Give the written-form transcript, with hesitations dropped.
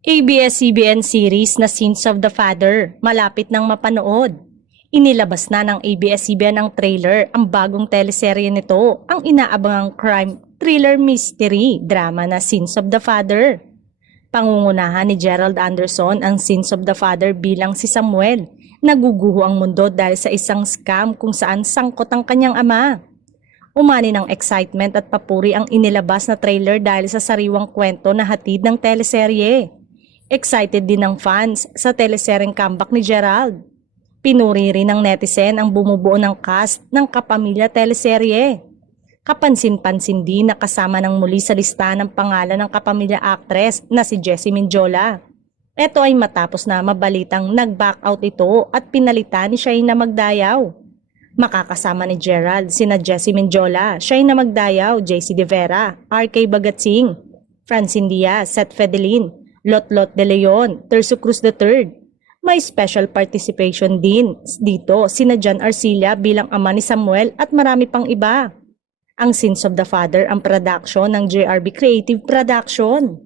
ABS-CBN series na Sins of the Father, malapit nang mapanood. Inilabas na ng ABS-CBN ang trailer, ang bagong teleserye nito, ang inaabangang crime, thriller, mystery, drama na Sins of the Father. Pangungunahan ni Gerald Anderson ang Sins of the Father bilang si Samuel. Naguguho ang mundo dahil sa isang scam kung saan sangkot ang kanyang ama. Umani ng excitement at papuri ang inilabas na trailer dahil sa sariwang kwento na hatid ng teleserye. Excited din ng fans sa teleseryeng comeback ni Gerald. Pinuri rin ng netizen ang bumubuo ng cast ng Kapamilya teleserye. Kapansin-pansin din na kasama ng muli sa listahan ng pangalan ng Kapamilya actress na si Jessie Menjola. Ito ay matapos na mabalitang nag-back out ito at pinalitan ni Shaina Magdayaw. Makakasama ni Gerald sina Jessie Menjola, Shaina Magdayaw, JC De Vera, RK Bagatsing, Francine Diaz, Seth Fedelin, Lotlot De Leon, Tercio Cruz III. May special participation din dito sina John Arcilla bilang ama ni Samuel at marami pang iba. Ang Sins of the Father ang production ng JRB Creative Production.